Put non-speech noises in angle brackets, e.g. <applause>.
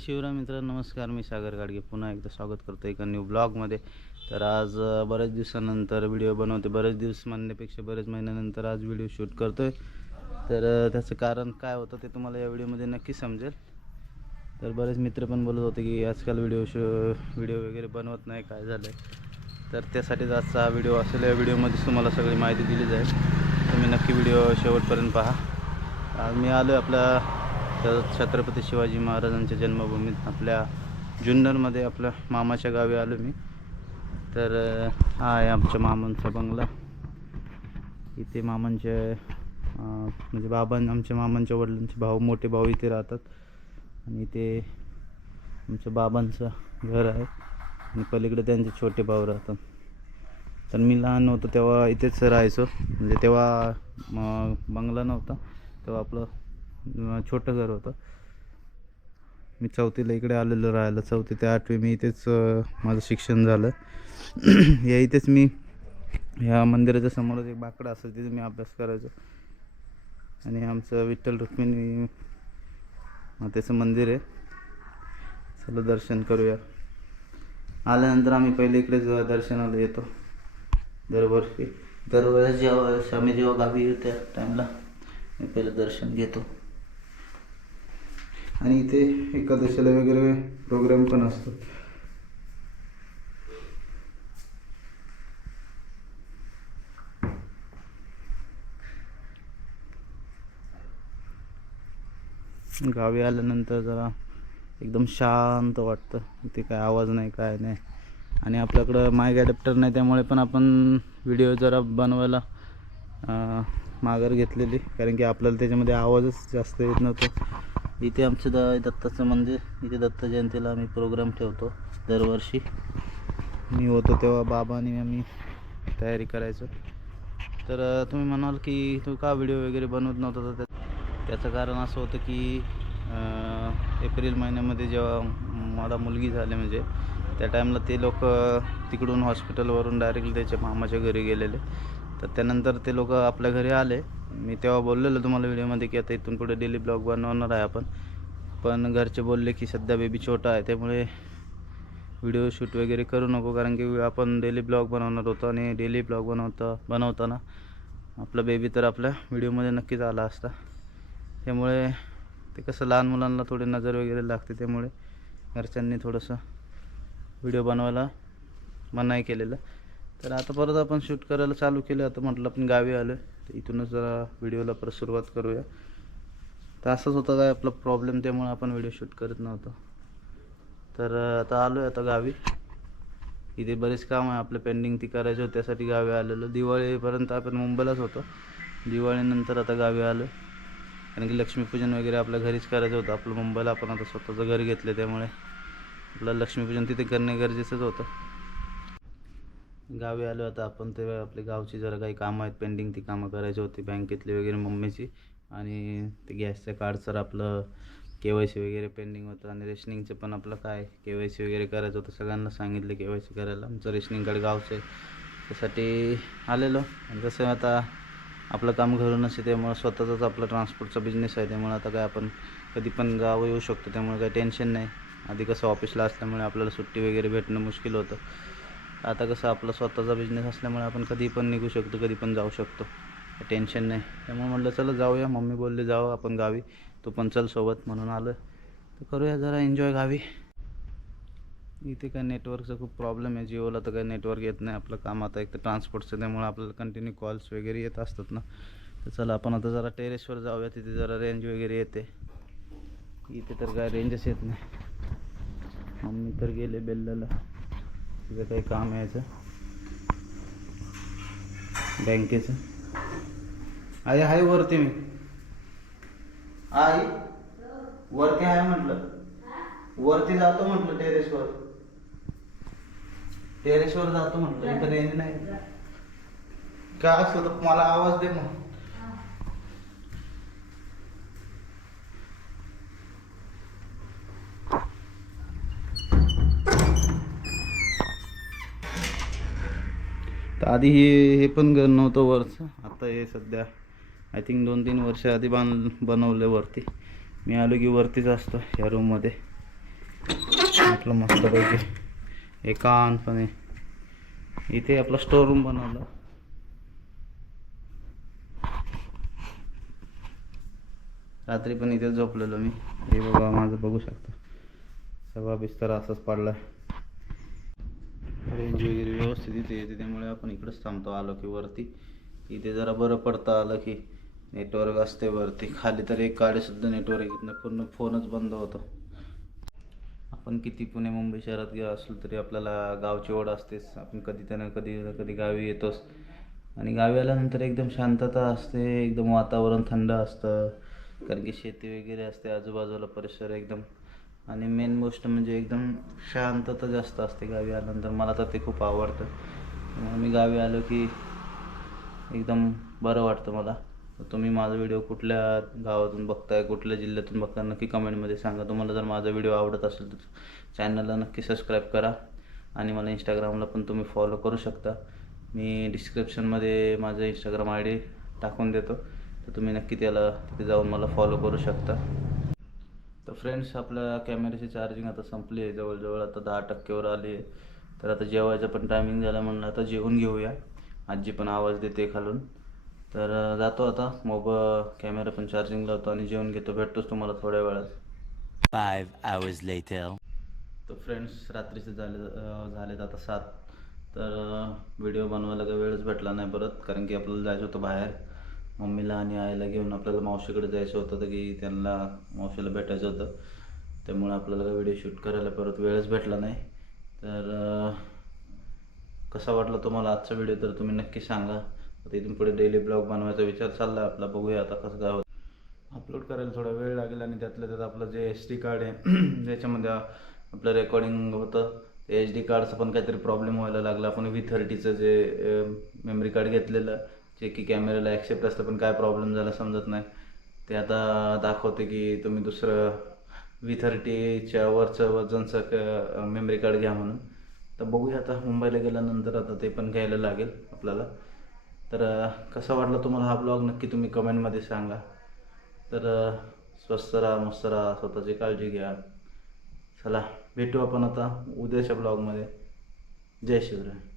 शिवराम मित्र नमस्कार. मी सागर गाडगे. पुन्हा एकदा स्वागत करतो एका न्यू ब्लॉगमध्ये तर आज बऱ्याच दिवसानंतर व्हिडिओ बनवते बरेच दिवस म्हणण्यापेक्षा बरेच महिन्यानंतर आज व्हिडिओ शूट करतो आहे तर त्याचं कारण काय होतं ते तुम्हाला या व्हिडिओमध्ये नक्की समजेल. तर बरेच मित्र पण बोलत होते की आजकाल व्हिडिओ शो व्हिडिओ वगैरे बनवत नाही काय झालं तर त्यासाठीच आजचा हा व्हिडिओ असेल. या व्हिडिओमध्येच तुम्हाला सगळी माहिती दिली जाईल. तुम्ही नक्की व्हिडिओ शेवटपर्यंत पहा. आज मी आलो आहे तर छत्रपती शिवाजी महाराजांच्या जन्मभूमीत आपल्या जुन्नरमध्ये आपल्या मामाच्या गावी आलो मी. तर हा आहे आमच्या मामांचा बंगला. इथे मामांचे म्हणजे बाबां आमच्या मामांच्या वडिलांचे भाऊ मोठे भाऊ इथे राहतात. आणि इथे आमच्या बाबांचं घर आहे. आणि पलीकडे त्यांचे छोटे भाऊ राहतात. तर मी लहान होतो तेव्हा इथेच राहायचो. म्हणजे तेव्हा बंगला नव्हता. तेव्हा आपलं छोटं घर होतं. मी चौथीला इकडे आलेलो राहायला. चौथी ते आठवी मी इथेच माझं शिक्षण झालं. <clears throat> या इथेच मी ह्या मंदिराच्या समोरच एक बाकडं असेल तिथे मी अभ्यास करायचो. आणि आमचं विठ्ठल रुक्मिणी मातेचं मंदिर आहे. चला दर्शन करूया. आल्यानंतर आम्ही पहिले इकडेच दर्शनाला येतो. दरवर्षी दरवेळेस जेव्हा आम्ही जेव्हा गावी येऊ त्या टाईमला मी पहिलं दर्शन घेतो. आणि इथे एकादशीला वगैरे प्रोग्राम पण असतो. गावी आल्यानंतर जरा एकदम शांत वाटतं. इथे काय आवाज नाही काय नाही. आणि आपल्याकडं माईक ॲडॅप्टर नाही त्यामुळे पण आपण व्हिडिओ जरा बनवायला माघार घेतलेली. कारण की आपल्याला त्याच्यामध्ये आवाजच जास्त येत नव्हतो. इथे आमचं द दत्ताचं मंदिर. इथे दत्त जयंतीला आम्ही प्रोग्राम ठेवतो दरवर्षी. मी होतो तेव्हा बाबा आणि आम्ही तयारी करायचो. तर तुम्ही म्हणाल की तुम्ही का व्हिडिओ वगैरे बनवत नव्हता? तर त्याचं कारण असं होतं की एप्रिल महिन्यामध्ये जेव्हा मला मुलगी झाली म्हणजे त्या टाईमला ते लोक तिकडून हॉस्पिटलवरून डायरेक्टली त्याच्या मामाच्या घरी गेलेले. तर त्यानंतर ते लोक आपल्या घरी आले. मी तेव्हा बोललेलो तुम्हाला व्हिडिओमध्ये की आता इथून पुढे डेली ब्लॉग बनवणार आहे आपण. पण घरचे बोलले की सध्या बेबी छोटा आहे त्यामुळे व्हिडिओ शूट वगैरे करू नको कारण की आपण डेली ब्लॉग बनवणार होतो आणि डेली ब्लॉग बनवता बनवताना आपला बेबी तर आपल्या व्हिडिओमध्ये नक्कीच आला असता. त्यामुळे ते कसं लहान मुलांना थोडी नजर वगैरे लागते त्यामुळे घरच्यांनी थोडंसं व्हिडिओ बनवायला मनाई केलेलं. तर आता परत आपण शूट करायला चालू केलं आता म्हटलं आपण गावी आलो तर इथूनच जरा व्हिडिओला परत सुरुवात करूया. तर असंच होतं काय आपला प्रॉब्लेम त्यामुळे आपण व्हिडिओ शूट करत नव्हतो. तर आता आलो आहे आता गावी. इथे बरेच काम आहे आपलं पेंडिंग ती करायची होतं त्यासाठी गावी आलेलो. दिवाळीपर्यंत आपण मुंबईलाच होतो. दिवाळीनंतर आता गावी आलो कारण की लक्ष्मीपूजन वगैरे आपल्या घरीच करायचं होतं. आपलं मुंबईला आपण आता स्वतःचं घर घेतलं त्यामुळे. आपलं लक्ष्मीपूजन तिथे करणे गरजेचंच होतं. गावी आलो आता आपण तेव्हा आपली गावची जरा काही कामं आहेत पेंडिंग ती कामं करायची होती बँकेतली वगैरे मम्मीची. आणि ते गॅसचं कार्ड सर आपलं के वाय सी वगैरे पेंडिंग होतं आणि रेशनिंगचं पण आपलं काय के वाय सी वगैरे करायचं होतं सगळ्यांना सांगितलं के वाय सी करायला. आमचं रेशनिंग कार्ड गावचं आहे. त्यासाठी आलेलो. आणि जसं आता आपलं काम घरून असे त्यामुळं स्वतःचाच आपला ट्रान्सपोर्टचा बिझनेस आहे. त्यामुळे आता काय आपण कधी पण गाव येऊ शकतो त्यामुळे काही टेन्शन नाही. आधी कसं ऑफिसला असल्यामुळे आपल्याला सुट्टी वगैरे भेटणं मुश्किल होतं. आता कसं आपला स्वतःचा बिझनेस असल्यामुळे आपण कधी पण निघू शकतो कधी पण जाऊ शकतो. टेन्शन नाही. त्यामुळे म्हटलं चला जाऊया. मम्मी बोलली जाऊ आपण गावी. तू पण चल सोबत. म्हणून आलं. तर करूया जरा एन्जॉय गावी. इथे काय नेटवर्कचा खूप प्रॉब्लेम आहे. जिओला तर काही नेटवर्क येत नाही आपलं काम आता. एक तर ट्रान्सपोर्टचं त्यामुळे आपल्याला कंटिन्यू कॉल्स वगैरे येत असतात ना. तर चला आपण आता जरा टेरेसवर जाऊया. तिथे जरा रेंज वगैरे येते. इथे तर काय रेंजच येत नाही. मम्मी तर गेले बेल्लाला. तिथं काही काम यायचं बँकेचं. आई आहे वरती मी. आई? वरती आहे म्हटलं. वरती जातो म्हटलं टेरेसवर. टेरेसवर जातो म्हटलं इथं रेंज नाही. काय असलं तर मला आवाज दे मग. तर आधी हे हे पण घर नव्हतं वरचं. आता हे सध्या आय थिंक दोन तीन वर्ष आधी बांध बनवलं वरती. मी आलो की वरतीच असतो या रूममध्ये आपलं मस्तपैकी. एकांतपणे. इथे आपलं स्टोर रूम बनवलं. रात्री पण इथेच झोपलेलो मी. हे बाबा माझं बघू शकता. सगळा बिस्तर असाच पडला रेंज वगैरे व्यवस्थित इथे येते त्यामुळे आपण इकडंच थांबतो आलो की वरती. इथे जरा बरं पडतं आलं की नेटवर्क असते वरती. खाली तर एक गाडीसुद्धा नेटवर्क येत नाही पूर्ण फोनच बंद होतो. आपण किती पुणे मुंबई शहरात गेलो असलो तरी आपल्याला गावची ओढ असतेच. आपण कधी त्यांना कधी कधी गावी येतोच. आणि गावी आल्यानंतर एकदम शांतता असते एकदम वातावरण थंड असतं. कारण की शेती वगैरे असते आजूबाजूला परिसर एकदम आणि मेन गोष्ट म्हणजे एकदम शांतता जास्त असते गावी आल्यानंतर. मला तर ते खूप आवडतं. मी गावी आलो की एकदम बरं वाटतं मला. तुम्ही माझा व्हिडिओ कुठल्या गावातून बघताय कुठल्या जिल्ह्यातून बघताय नक्की कमेंटमध्ये सांगा. तुम्हाला जर माझा व्हिडिओ आवडत असेल तर चॅनलला नक्की सबस्क्राईब करा. आणि मला इंस्टाग्रामला पण तुम्ही फॉलो करू शकता. मी डिस्क्रिप्शनमध्ये माझं इंस्टाग्राम आय डी टाकून देतो. तर तुम्ही नक्की त्याला तिथे जाऊन मला फॉलो करू शकता. तर फ्रेंड्स आपल्या कॅमेऱ्याची चार्जिंग आता संपली आहे. जवळजवळ आता दहा टक्केवर आली आहे. तर आता जेवायचं पण टायमिंग झालं म्हणलं आता जेवून घेऊया. आजी पण आवाज देते खालून. तर जातो आता. मोबाईल कॅमेरा पण चार्जिंग लावतो आणि जेवण घेतो. भेटतोच तुम्हाला थोड्या वेळात. Five hours later. तर फ्रेंड्स रात्रीचे झाले झालेत आता सात. तर व्हिडिओ बनवायला काही वेळच भेटला नाही परत कारण की आपल्याला जायचं होतं बाहेर. मम्मीला आणि आईला घेऊन आपल्याला मावशीकडे जायचं होतं तर की त्यांना मावशीला भेटायचं होतं. त्यामुळे आपल्याला काय व्हिडिओ शूट करायला परत वेळच भेटला नाही. तर कसा वाटला तुम्हाला आजचा व्हिडिओ तर तुम्ही नक्की सांगा. तिथून इथून पुढे डेली ब्लॉग बनवायचा विचार चालला आपला. बघूया आता कसं काय होतं. अपलोड करायला थोडा वेळ लागेल आणि त्यातल्या त्यात आपलं जे एस डी कार्ड आहे <clears throat> त्याच्यामध्ये आपलं रेकॉर्डिंग होतं एच डी कार्डचं पण काहीतरी प्रॉब्लेम व्हायला लागला. आपण व्ही थर्टीचं जे मेमरी कार्ड घेतलेलं जे की कॅमेऱ्याला ॲक्सेप्ट असतं पण काय प्रॉब्लेम झाला समजत नाही. ते आता दाखवते की तुम्ही दुसरं व्ही थर्टीच्या वरचं वजनचं मेमरी कार्ड घ्या म्हणून. तर बघूया आता मुंबईला गेल्यानंतर आता ते पण घ्यायला लागेल आपल्याला. तर कसा वाटला तुम्हाला हा ब्लॉग नक्की तुम्ही कमेंटमध्ये सांगा. तर स्वस्त राहा मस्त राहा स्वतःची काळजी घ्या. चला भेटू आपण आता उद्याच्या ब्लॉगमध्ये जय शिवराय.